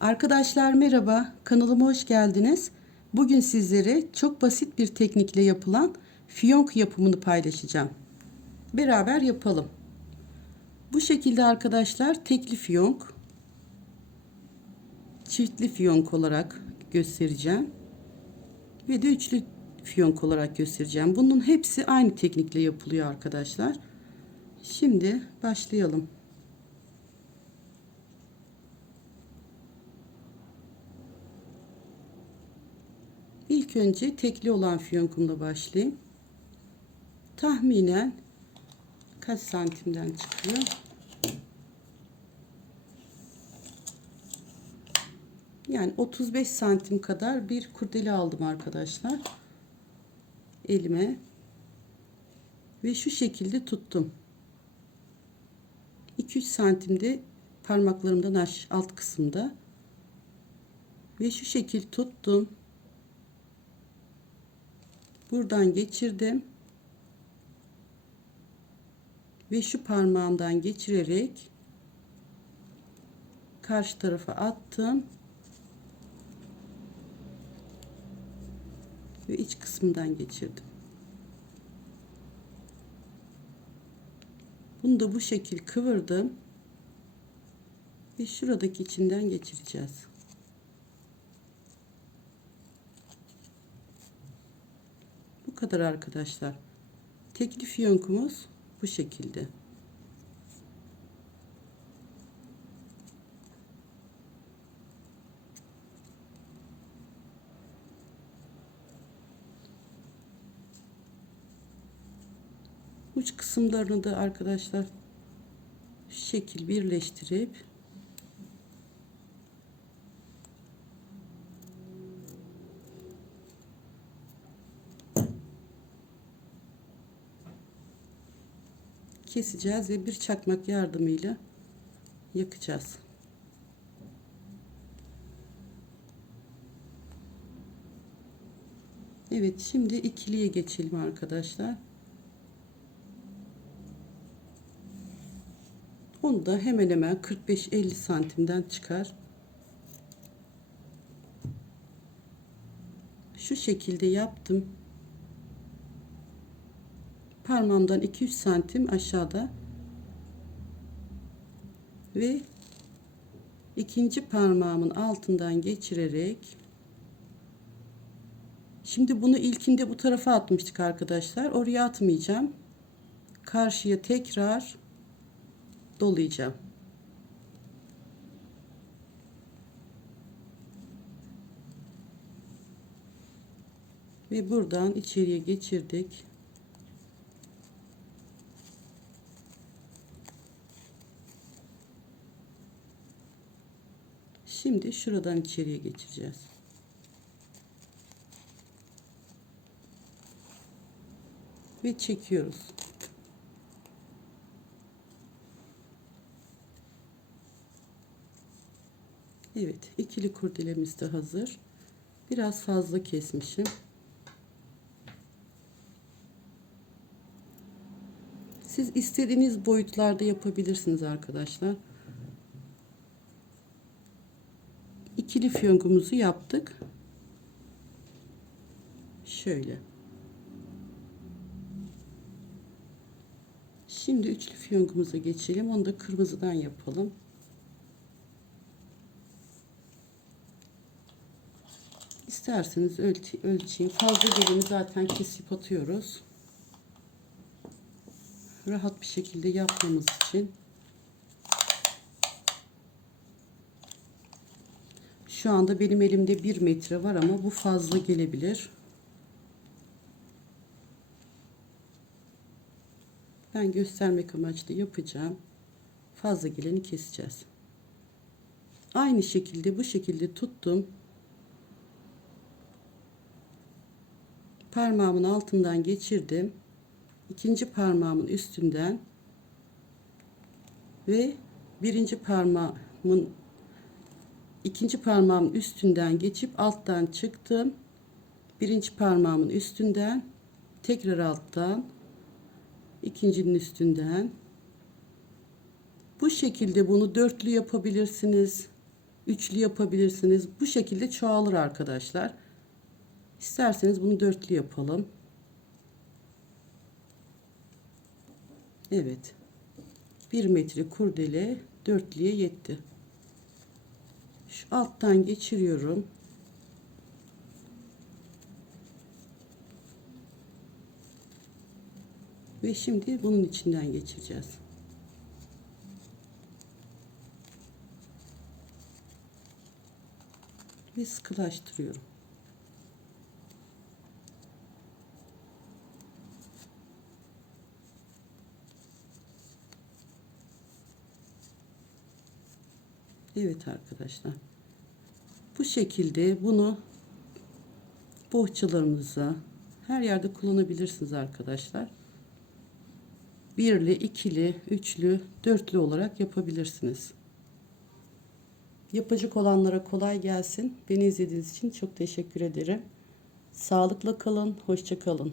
Arkadaşlar merhaba, kanalıma hoş geldiniz. Bugün sizlere çok basit bir teknikle yapılan fiyonk yapımını paylaşacağım. Beraber yapalım. Bu şekilde arkadaşlar tekli fiyonk, çiftli fiyonk olarak göstereceğim. Ve de üçlü fiyonk olarak göstereceğim. Bunun hepsi aynı teknikle yapılıyor arkadaşlar. Şimdi başlayalım. İlk önce tekli olan fiyonkumla başlayayım. Tahminen kaç santimden çıkıyor? Yani 35 santim kadar bir kurdele aldım arkadaşlar. Elime. Ve şu şekilde tuttum. 2-3 santimde parmaklarımdan alt kısımda. Ve şu şekil tuttum. Buradan geçirdim. Ve şu parmağımdan geçirerek karşı tarafa attım. Ve iç kısmından geçirdim. Bunu da bu şekil kıvırdım. Ve şuradaki içinden geçireceğiz. Kadar arkadaşlar. Tekli fiyonkumuz bu şekilde. Uç kısımlarını da arkadaşlar şekil birleştirip keseceğiz ve bir çakmak yardımıyla yakacağız. Evet şimdi ikiliye geçelim arkadaşlar. Onu da hemen hemen 45-50 santimden çıkar. Şu şekilde yaptım. Parmağımdan 2-3 santim aşağıda ve ikinci parmağımın altından geçirerek şimdi bunu ilkinde bu tarafa atmıştık arkadaşlar. Oraya atmayacağım. Karşıya tekrar dolayacağım. Ve buradan içeriye geçirdik. Şimdi şuradan içeriye geçeceğiz. Ve çekiyoruz. Evet, ikili kurdelemiz de hazır. Biraz fazla kesmişim. Siz istediğiniz boyutlarda yapabilirsiniz arkadaşlar. İkili fiyonkumuzu yaptık. Şöyle. Şimdi üçlü fiyonkumuza geçelim. Onu da kırmızıdan yapalım. İsterseniz ölçü, ölçeyim. Fazla geleni zaten kesip atıyoruz. Rahat bir şekilde yapmamız için. Şu anda benim elimde bir metre var ama bu fazla gelebilir. Ben göstermek amaçlı yapacağım. Fazla geleni keseceğiz. Aynı şekilde bu şekilde tuttum. Parmağımın altından geçirdim. İkinci parmağımın üstünden ve birinci parmağımın ikinci parmağımın üstünden geçip alttan çıktım. Birinci parmağımın üstünden tekrar alttan ikincinin üstünden bu şekilde bunu dörtlü yapabilirsiniz. Üçlü yapabilirsiniz. Bu şekilde çoğalır arkadaşlar. İsterseniz bunu dörtlü yapalım. Evet. 1 metre kurdele dörtlüye yetti. Şu alttan geçiriyorum. Ve şimdi bunun içinden geçireceğiz. Ve sıkılaştırıyorum. Evet arkadaşlar. Bu şekilde bunu bohçalarımıza her yerde kullanabilirsiniz arkadaşlar. Birli, ikili, üçlü, dörtlü olarak yapabilirsiniz. Yapacak olanlara kolay gelsin. Beni izlediğiniz için çok teşekkür ederim. Sağlıkla kalın, hoşça kalın.